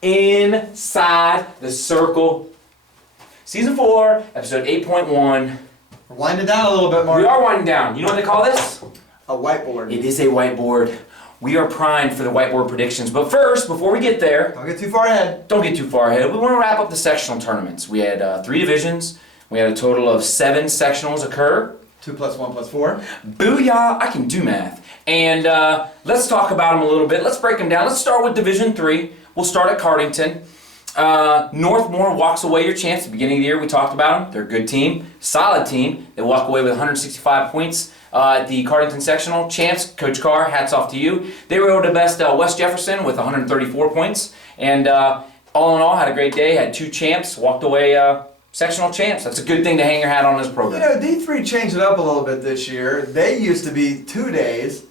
Inside the Circle. Season 4, episode 8.1. We're winding down a little bit, Mark. We are winding down. You know what they call this? A whiteboard. It is a whiteboard. We are primed for the whiteboard predictions. But first, before we get there... Don't get too far ahead. Don't get too far ahead. We want to wrap up the sectional tournaments. We had 3 divisions. We had a total of 7 sectionals occur. 2 + 1 + 4. Booyah! I can do math. And let's talk about them a little bit. Let's break them down. Let's start with Division 3. We'll start at Cardington. Northmore walks away your champs. At the beginning of the year, we talked about them. They're a good team, solid team. They walk away with 165 points at the Cardington sectional. Champs, Coach Carr, hats off to you. They were able to best West Jefferson with 134 points. And all in all, had a great day. Had 2 champs, walked away sectional champs. That's a good thing to hang your hat on this program. You know, D3 changed it up a little bit this year. They used to be 2 days.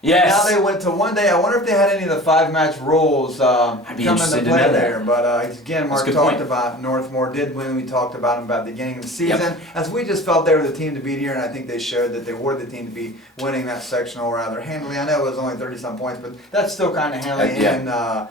Yes. Now they went to 1 day. I wonder if they had any of the 5-match rules come into play there. But again, Mark talked about Northmore did win. We talked about them about the beginning of the season. Yep. As we just felt they were the team to beat here, and I think they showed that they were the team to beat, winning that sectional rather handily. I know it was only 30-some points, but that's still kind of handily in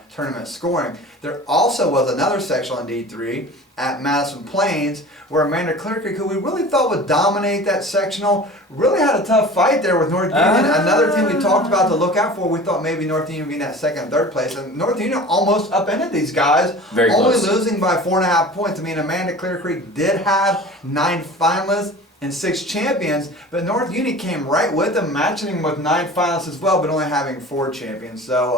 tournament scoring. There also was another sectional in D3 at Madison Plains, where Amanda Clear Creek, who we really thought would dominate that sectional, really had a tough fight there with North Union. Another team we talked about to look out for. We thought maybe North Union would be in that 2nd and 3rd place, and North Union almost upended these guys, Very only close. losing by 4.5 points. I mean, Amanda Clear Creek did have 9 finalists and 6 champions, but North Union came right with them, matching them with 9 finalists as well, but only having 4 champions. So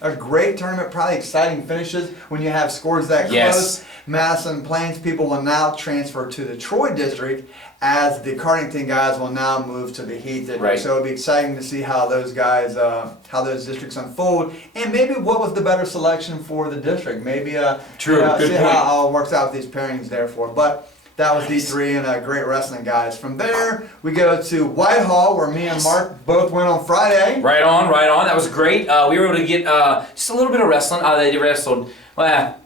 a great tournament, probably exciting finishes when you have scores that close. Madison Plains people will now transfer to the Troy district, as the Cardington guys will now move to the Heath district. Right. So it'll be exciting to see how those guys, how those districts unfold, and maybe what was the better selection for the district. Maybe Good see point. how it all works out with these pairings therefore. But that was D3 and great wrestling, guys. From there, we go to Whitehall, where me and Mark both went on Friday. Right on, right on. That was great. We were able to get just a little bit of wrestling. They wrestled, well,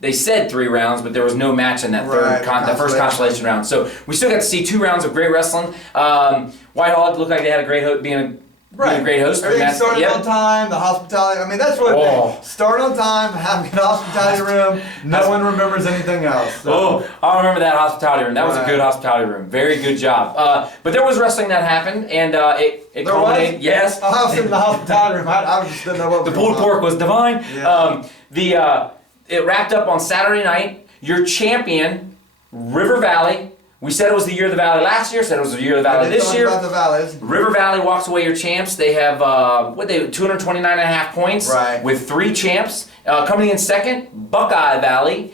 they said 3 rounds, but there was no match in that that first consolation round. So we still got to see 2 rounds of great wrestling. Whitehall looked like they had a great being a great host. Everything started on time, the hospitality. I mean, that's what it is. Start on time, have a good hospitality room. No one remembers anything else. So. I remember that hospitality room. That was a good hospitality room. Very good job. But there was wrestling that happened, and it culminated. Yes. I was in the hospitality room. I just didn't know what was the pulled pork was divine. Yeah. It wrapped up on Saturday night. Your champion, River Valley. We said it was the year of the Valley last year. Said it was the year of the Valley this year. About the Valleys. River Valley walks away your champs. They have 229.5 points with 3 champs. Coming in second, Buckeye Valley.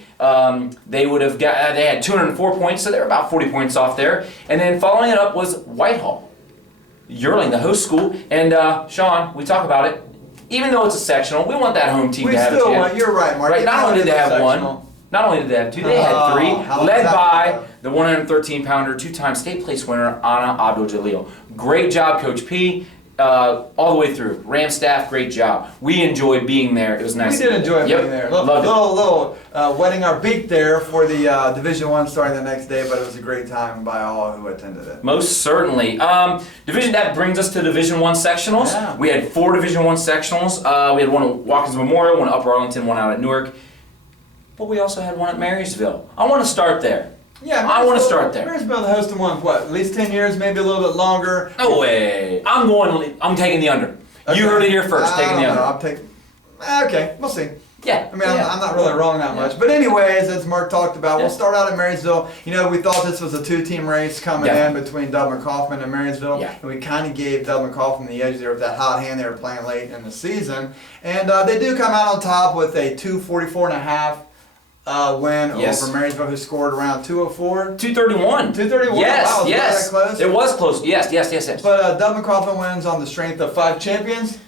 They had 204 points, so they're about 40 points off there. And then following it up was Whitehall, Yearling, the host school. And Shawn, we talk about it. Even though it's a sectional, we want that home team to have a chance. You're right, Mark. Right? Not only did they have 1. Not only did they have 2, they had 3, led by the 113-pounder, 2-time state place winner, Anna Abdul-Jalil. Great job, Coach P, all the way through. Ram staff, great job. We enjoyed being there. It was nice. We did enjoy being there. Little wetting our beak there for the Division 1 starting the next day, but it was a great time by all who attended it. Most certainly. That brings us to Division 1 sectionals. Yeah. We had 4 Division 1 sectionals. We had one at Watkins Memorial, one at Upper Arlington, one out at Newark. But we also had one at Marysville. I want to start there. Yeah, I want to start there. Marysville hosted one, at least 10 years, maybe a little bit longer. No way. I'm taking the under. Okay. You heard it here first, taking the under. Okay, we'll see. Yeah. I mean, I'm not really wrong that much. But anyways, as Mark talked about, we'll start out at Marysville. You know, we thought this was a 2-team race coming in between Dublin Kaufman and Marysville. Yeah. And we kind of gave Dublin Kaufman the edge there with that hot hand they were playing late in the season. And they do come out on top with a 244.5 win over Marysville, who scored around 204. 231. 231. Yes, wow, yes. That close? It was close. Yes. But Dublin Kaufman wins on the strength of 5 champions.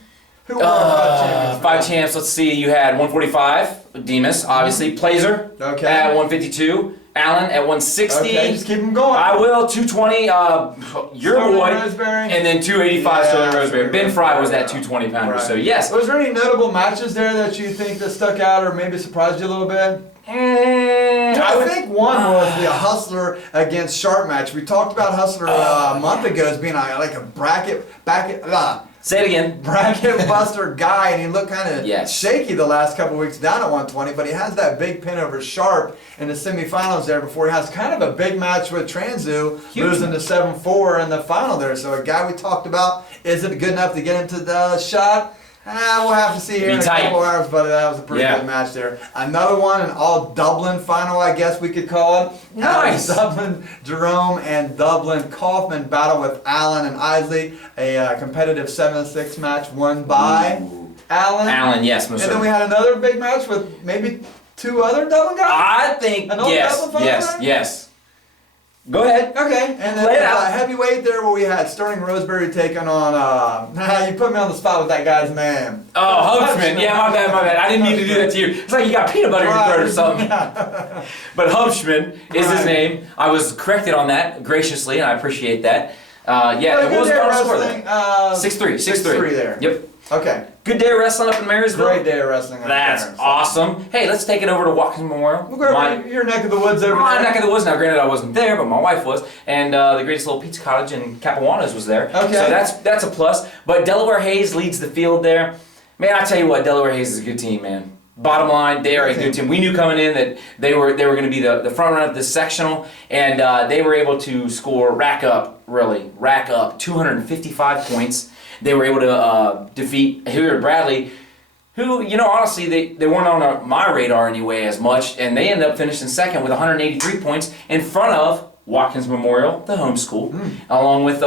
Who were 5 champions? 5 champs. Let's see. You had 145, Demas, obviously. Plazer at 152. Allen at 160. Okay, just keep them going. I will. 220, your boy. Roseberry. And then 285, Sterling Roseberry. Ben Fry was that 220 pounder. So, yes. Was there any notable matches there that you think that stuck out or maybe surprised you a little bit? I think one was the Hustler against Sharp match. We talked about Hustler a month ago as being like a Say it again. Bracket buster guy, and he looked kind of Yes. shaky the last couple weeks down at 120, but he has that big pin over Sharp in the semifinals there before he has kind of a big match with Transu, Huge losing to 7-4 in the final there. So a guy we talked about, is it good enough to get into the shot? We'll have to see here in a couple hours, but that was a pretty good match there. Another one, an all Dublin final, I guess we could call it. Nice. Dublin Jerome and Dublin Kaufman battle with Allen and Isley. A competitive 7-6 match won by Allen. Allen, yes, most And then we had another big match with maybe 2 other Dublin guys. I think yes. Go ahead. Okay, and then heavyweight there where we had Sterling Roseberry taking on, you put me on the spot with that guy's name. Oh, Hubschman. Yeah, my bad. I didn't mean to do that to you. It's like you got peanut butter in your throat or something. But Hubschman is his name. I was corrected on that graciously, and I appreciate that. What was the final score there? 6-3. 6-3 there. Yep. Okay. Good day of wrestling up in Marysville. Great day of wrestling up That's there. awesome. Hey, let's take it over to Watkins Memorial. We'll go over your neck of the woods over my there. neck of the woods. Now, granted, I wasn't there, but my wife was, and the Greatest Little Pizza Cottage in Capuanos was there. Okay. So that's a plus. But Delaware Hayes leads the field there. Man, I tell you what, Delaware Hayes is a good team, man. Bottom line, they are a good team. We knew coming in that they were going to be the front runner of this sectional, and they were able to rack up 255 points. They were able to defeat Hilliard Bradley, who, honestly, they weren't on my radar anyway as much, and they ended up finishing second with 183 points in front of Watkins Memorial, the home school, along with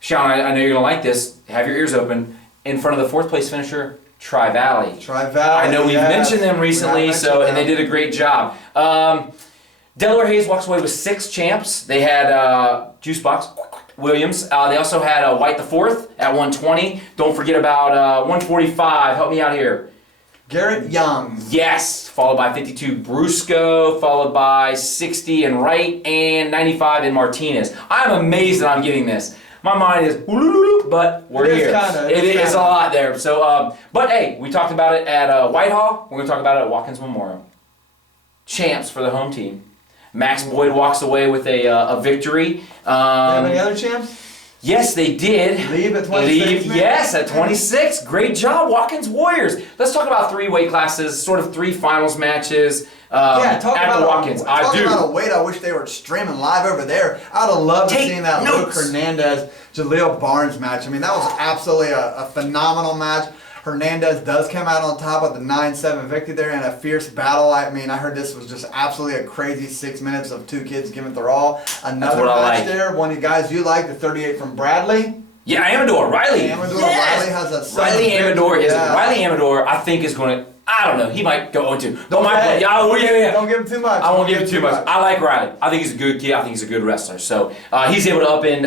Shawn. I know you're going to like this. Have your ears open. In front of the 4th place finisher, Tri-Valley. Tri-Valley, I know we've mentioned them recently, and they did a great job. Delaware Hayes walks away with 6 champs. They had Juicebox Williams. They also had White the 4th at 120. Don't forget about 145. Help me out here. Garrett Young. Yes, followed by 52 Brusco, followed by 60 in Wright, and 95 in Martinez. I'm amazed that I'm getting this. My mind is, but we're here. It is a lot there. So, but hey, we talked about it at Whitehall. We're going to talk about it at Watkins Memorial. Champs for the home team. Max Boyd walks away with a victory. Have any other champs? Yes, they did. Leave at 26. Yes, at 26. Great job, Watkins Warriors. Let's talk about 3 weight classes, sort of 3 finals matches. Talk about Watkins. Talk about a weight. I wish they were streaming live over there. I'd have loved to see that Luke Hernandez, Jaleel Barnes match. I mean, that was absolutely a phenomenal match. Hernandez does come out on top with the 9-7 victory there in a fierce battle. I mean, I heard this was just absolutely a crazy 6 minutes of 2 kids giving it their all. Another match there, one of you guys you like, the 38 from Bradley. Yeah, Amador, Riley. Riley has a Riley Amador I think is going to, I don't know, he might go on to. Don't give him too much. I won't give him too much. I like Riley. I think he's a good kid. I think he's a good wrestler. So he's able to up in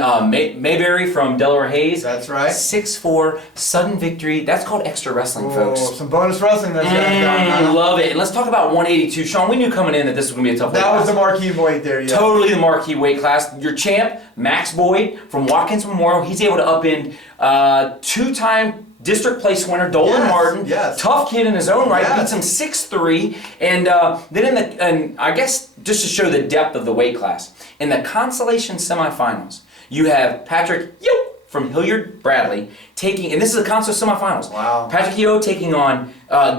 Mayberry from Delaware Hayes. That's right. 6-4, sudden victory. That's called extra wrestling, folks. Some bonus wrestling those guys got. Love it. And let's talk about 182. Shawn, we knew coming in that this was going to be a tough weight class. That was the marquee weight there, yeah. Totally the marquee weight class. Your champ, Max Boyd from Watkins Memorial, he's able to up in 2-time district place winner Dolan Martin, tough kid in his own right, beats him 6-3, and then I guess just to show the depth of the weight class, in the consolation semifinals, you have Patrick from Hilliard Bradley taking, and this is the console semifinals. Wow. Patrick Yo taking on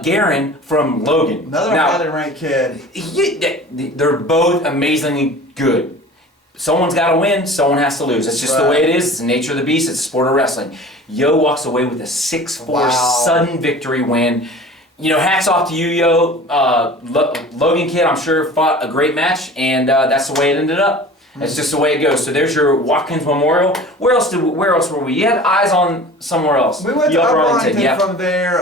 Garin from Logan. Another highly ranked kid. They're both amazingly good. Someone's got to win, someone has to lose. It's just the way it is. It's the nature of the beast. It's the sport of wrestling. Yo walks away with a 6-4 sudden victory win. Hats off to you, Yo. Logan kid, I'm sure, fought a great match, and that's the way it ended up. It's just the way it goes. So there's your Watkins Memorial. Where else were we? You had eyes on somewhere else. We went to Arlington from there.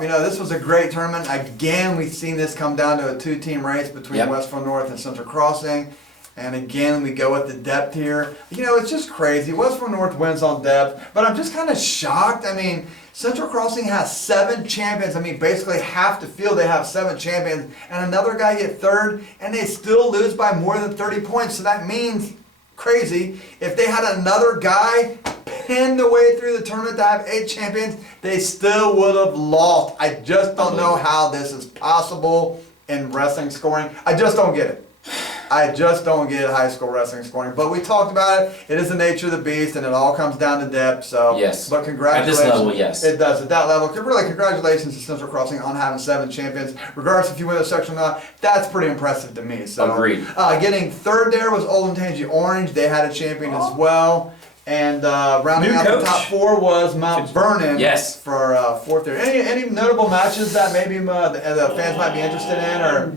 This was a great tournament. Again, we've seen this come down to a 2-team race between Westerville North and Central Crossing. And again, we go with the depth here. It's just crazy. Westerville North wins on depth, but I'm just kind of shocked. I mean, Central Crossing has 7 champions. I mean, basically half the field, they have 7 champions. And another guy get 3rd, and they still lose by more than 30 points. So that means, crazy, if they had another guy pin the way through the tournament to have 8 champions, they still would have lost. I just don't know how this is possible in wrestling scoring. I just don't get it. I just don't get high school wrestling scoring. But we talked about it. It is the nature of the beast, and it all comes down to depth. So, yes. But congratulations. At this level, yes. It does. At that level, really, congratulations to Central Crossing on having 7 champions. Regardless if you win the section or not, that's pretty impressive to me. So, agreed. Getting third there was Olentangy Orange. They had a champion as well. And rounding New out coach. the top 4 was Mount Vernon. Yes. For fourth there. Any notable matches that maybe the fans might be interested in, or?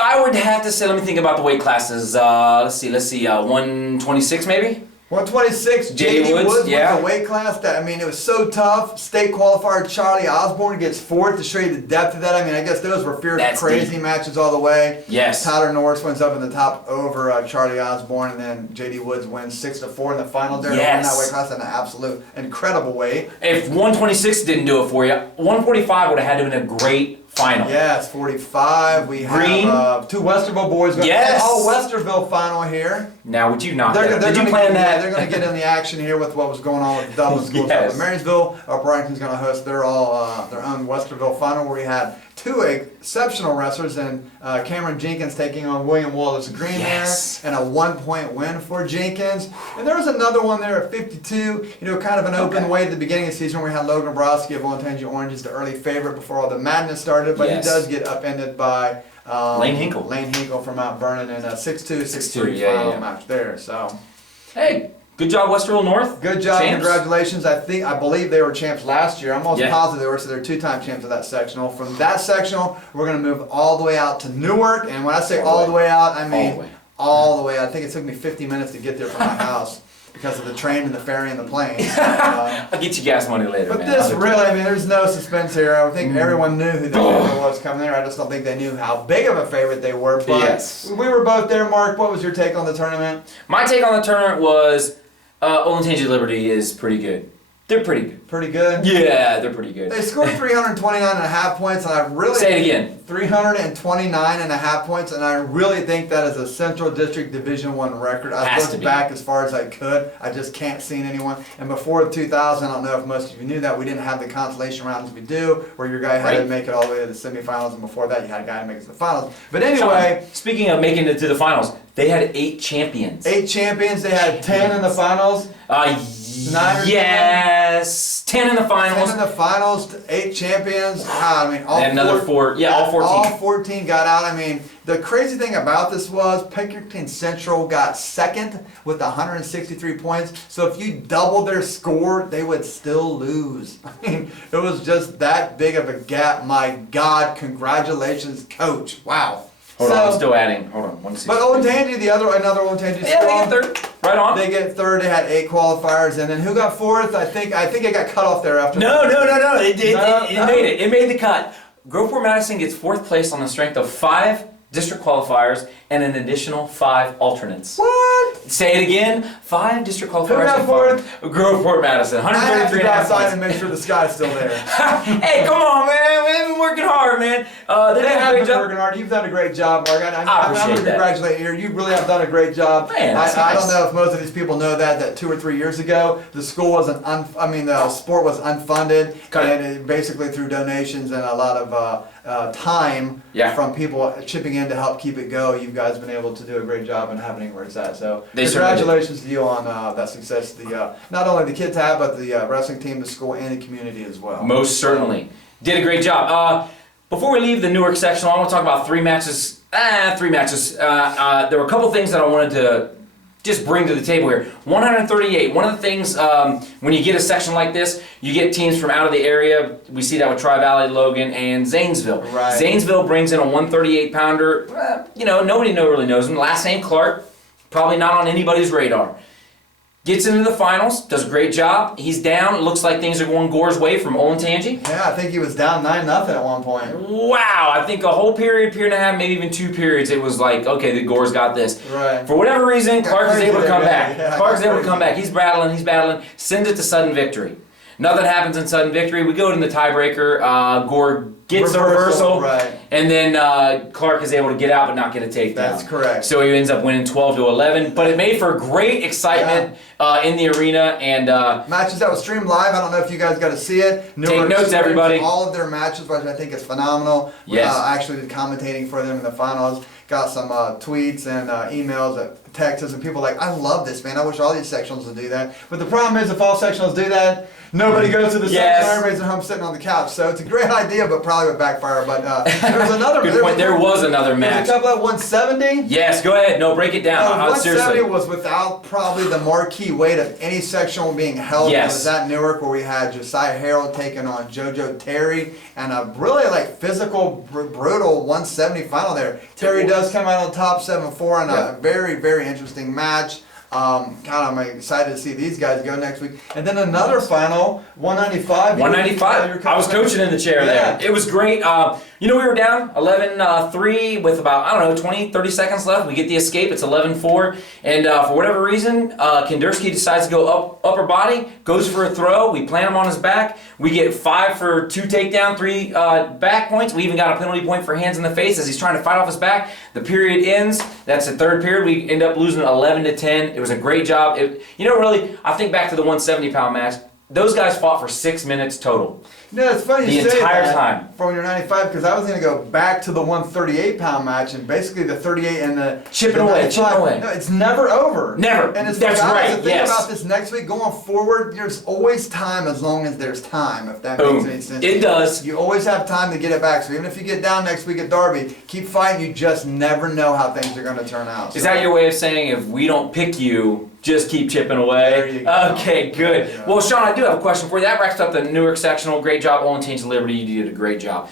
I would have to say, let me think about the weight classes. Let's see, 126 maybe? 126, J.D. Woods, Woods yeah. was a weight class that, I mean, it was so tough. State qualifier Charlie Osborne gets 4th to show you the depth of that. I mean, I guess those were fierce, crazy matches all the way. Yes. Tyler Norris wins up in the top over Charlie Osborne, and then J.D. Woods wins 6-4 in the final there to win that weight class in an absolute incredible weight. If 126 didn't do it for you, 145 would have had to have been a great final. Yes, 45. We have 2 Westerville boys going. Yes. All Westerville final here. Now, would you not? Did you plan that? Yeah, they're going to get in the action here with what was going on with the Dublin schools. Yes. Marysville, Brighton's going to host their own Westerville final, where we had 2 exceptional wrestlers, and Cameron Jenkins taking on William Wallace Green Yes. there, and a 1-point win for Jenkins. And there was another one there at 52, kind of an open weight at the beginning of the season, where we had Logan Brodsky of Olentangy Orange as the early favorite before all the madness started, but Yes. he does get upended by Lane Hinkle. Lane Hinkle from Mount Vernon in a 6-2, 6-3 yeah, final yeah. match there. So. Hey, good job, Westerville North. Good job, Champs. congratulations. I believe they were champs last year. I'm almost Yeah. positive they were, so they're 2-time champs of that sectional. From that sectional, we're going to move all the way out to Newark. And when I say all the way out, I mean all the way. I think it took me 50 minutes to get there from my house because of the train and the ferry and the plane. I'll get you gas money later, But man. this really, I mean, there's no suspense here. I think everyone knew who the favorite was coming there. I just don't think they knew how big of a favorite they were. But Yes. we were both there. Mark, what was your take on the tournament? My take on the tournament was Olentangy Liberty is pretty good. They're pretty good. Pretty good? Yeah, they're pretty good. They scored 329.5 points, and I really... Say it again. 329.5 points, and I really think that is a Central District Division I record. I Has to looked be. back as far as I could. I just can't see anyone. And before 2000, I don't know if most of you knew that, we didn't have the consolation rounds we do, where your guy had to make it all the way to the semifinals, and before that, you had a guy to make it to the finals. But anyway... Shawn, speaking of making it to the finals, they had 8 champions. 8 champions. They had 10 in the finals. 9 or Yes, 10 in the 10 finals. in the finals, 8 champions. I mean, all And another 4. Yeah, all 14. All 14 got out. I mean, the crazy thing about this was Pinkerton Central got second with 163 points. So if you doubled their score, they would still lose. I mean, it was just that big of a gap. My God, congratulations, coach. Wow. Hold on, I'm still adding. Hold on, 160. But Olentangy, another Olentangy Yeah, they get third. Right on. They get third. They had 8 qualifiers, and then who got 4th? I think it got cut off there after. No. It No. made it. It made the cut. Groveport Madison gets 4th place on the strength of 5 district qualifiers and an additional 5 alternates. What? Say it again. 5 district qualifiers. Who got and 4th? 5. Groveport Madison. I have to 133 go and a half outside points. and make sure the sky's still there. Hey, come on, man. We've been working hard, man. They They did a have great been job. working hard. You've done a great job, Mark. I'm appreciate going to that. congratulate you. You really have done a great job. Man, that's I don't nice. know if most of these people know that 2 or 3 years ago, the school was the sport was unfunded, and it basically through donations and a lot of time from people chipping in to help keep it go. You guys have been able to do a great job in having it where it's at. So congratulations to you on that success. Not only the kids have, but the wrestling team, the school, and the community as well. Most certainly. Did a great job. Before we leave the Newark sectional, I want to talk about 3 matches. 3 matches. There were a couple things that I wanted to just bring to the table here. 138. One of the things, when you get a section like this, you get teams from out of the area. We see that with Tri-Valley, Logan, and Zanesville. Right. Zanesville brings in a 138-pounder. Nobody really knows him. Last name Clark. Probably not on anybody's radar. Gets into the finals, does a great job. He's down. It looks like things are going Gore's way from Olentangy. Yeah, I think he was down 9-0 at one point. Wow, I think a whole period and a half, maybe even 2 periods, it was like, okay, the Gore's got this. Right. For whatever reason, Clark is able to come back. Yeah, Clark's able to come back. He's battling, sends it to sudden victory. Nothing happens in sudden victory. We go to the tiebreaker. Gore gets the reversal, right. and then Clark is able to get out but not get a takedown. That's correct. So he ends up winning 12-11. But it made for great excitement in the arena, and matches that was streamed live. I don't know if you guys got to see it. Take notes, everybody. All of their matches, which I think is phenomenal. Yes. Actually did commentating for them in the finals. Got some tweets and emails, texts, and people like, I love this, man. I wish all these sectionals would do that. But the problem is, if all sectionals do that, nobody goes to the section. Everybody's at home sitting on the couch. So it's a great idea, but probably would backfire. But there was another. Good point. There was another match. There was a couple at 170. Yes, go ahead. No, break it down. 170 Seriously. was without probably the marquee weight of any sectional being held. Yes. It was at Newark, where we had Josiah Harold taking on JoJo Terry, and a really physical, brutal 170 final there. Terry does come out on top 7-4 in a very, very interesting match. I'm excited to see these guys go next week. And then another final, 195. 195. I was coaching in the chair there. It was great. We were down 11-3 with about, 20, 30 seconds left. We get the escape. It's 11-4. And for whatever reason, Kendersky decides to go upper body, goes for a throw. We plant him on his back. We get 5 for 2 takedown, 3 back points. We even got a penalty point for hands in the face as he's trying to fight off his back. The period ends. That's the third period. We end up losing 11-10. It was a great job. Really, I think back to the 170-pound match. Those guys fought for 6 minutes total. No, it's funny you say that. The entire time. From your 95, because I was going to go back to the 138-pound match, and basically the 38 and the chipping away. No, it's never over. Never. And it's That's right. The thing about this next week going forward, there's always time as long as there's time. If that makes any sense. It does. You always have time to get it back. So even if you get down next week at Derby, keep fighting. You just never know how things are going to turn out. Is that your way of saying if we don't pick you, just keep chipping away? There you go. Okay, good. Well, Shawn, I do have a question for you. That wraps up the Newark sectional. Great job. All Change Liberty. You did a great job.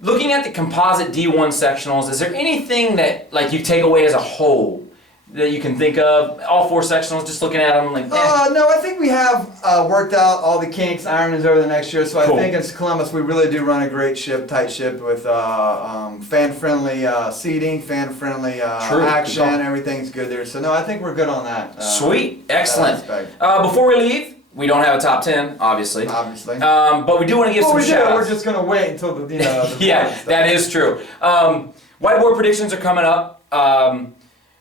Looking at the composite D1 sectionals, is there anything that you take away as a whole that you can think of? All 4 sectionals, just looking at them No, I think we have worked out all the kinks, irons over the next year. So Cool. I think in Columbus we really do run a great ship, tight ship with fan-friendly seating, fan-friendly action. Everything's good there. So no, I think we're good on that. Sweet, excellent. Before we leave, we don't have a top 10, obviously. But we do want to give some shout-outs. We're just going to wait until the yeah, that is true. Whiteboard predictions are coming up.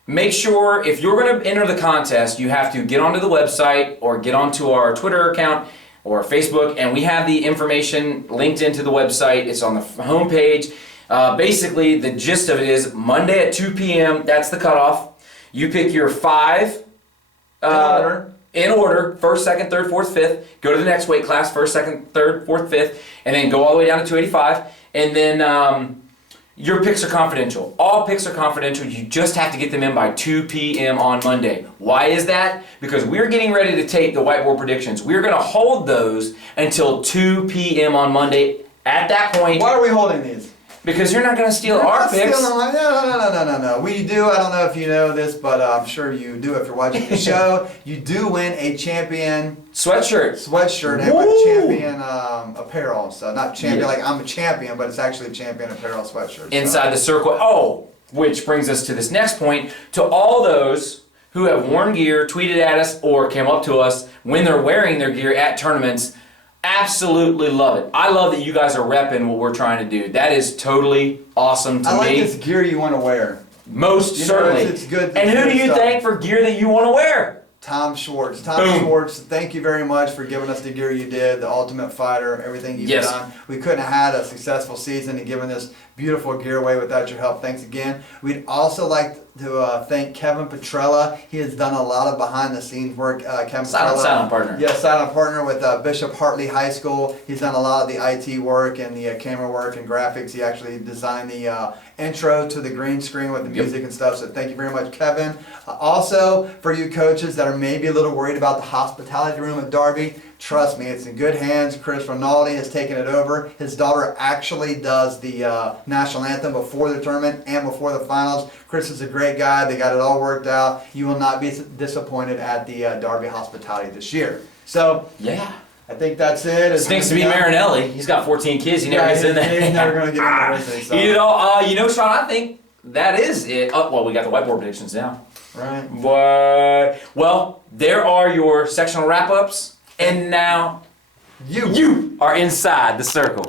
Make sure, if you're going to enter the contest, you have to get onto the website or get onto our Twitter account or Facebook, and we have the information linked into the website. It's on the homepage. Basically, the gist of it is Monday at 2 p.m., that's the cutoff. You pick your 5 in order, 1st, 2nd, 3rd, 4th, 5th. Go to the next weight class, 1st, 2nd, 3rd, 4th, 5th, and then go all the way down to 285. And then your picks are confidential. All picks are confidential. You just have to get them in by 2 p.m. on Monday. Why is that? Because we're getting ready to tape the whiteboard predictions. We're going to hold those until 2 p.m. on Monday. At that point... Why are we holding these? Because you're not going to steal our picks. No. We do. I don't know if you know this, but I'm sure you do if you're watching the show. You do win a champion sweatshirt and with champion apparel. So not champion like I'm a champion, but it's actually a champion apparel sweatshirt. Inside the circle. Oh, which brings us to this next point. To all those who have worn gear, tweeted at us, or came up to us when they're wearing their gear at tournaments, absolutely love it. I love that you guys are repping what we're trying to do. That is totally awesome to me. I like this gear you want to wear. Most certainly. It's good. And who do you thank for gear that you want to wear? Tom Schwartz. Schwartz, thank you very much for giving us the gear you did, the Ultimate Fighter, everything you've done. We couldn't have had a successful season and given this beautiful gear away without your help. Thanks again. We'd also like to thank Kevin Petrella. He has done a lot of behind-the-scenes work. Kevin Silent partner. Yeah, silent partner with Bishop Hartley High School. He's done a lot of the IT work and the camera work and graphics. He actually designed the intro to the green screen with the music and stuff. So thank you very much, Kevin. Also, for you coaches that are maybe a little worried about the hospitality room at Derby, trust me, it's in good hands. Chris Rinaldi has taken it over. His daughter actually does the national anthem before the tournament and before the finals. Chris is a great guy. They got it all worked out. You will not be disappointed at the Derby hospitality this year. So, yeah. I think that's it. Stinks to be Marinelli. He's got 14 kids. He never gets in there. He's never going to get in there. So. Shawn, I think that is it. Well, we got the whiteboard predictions now. Right. Well, there are your sectional wrap-ups. And now you are inside the circle.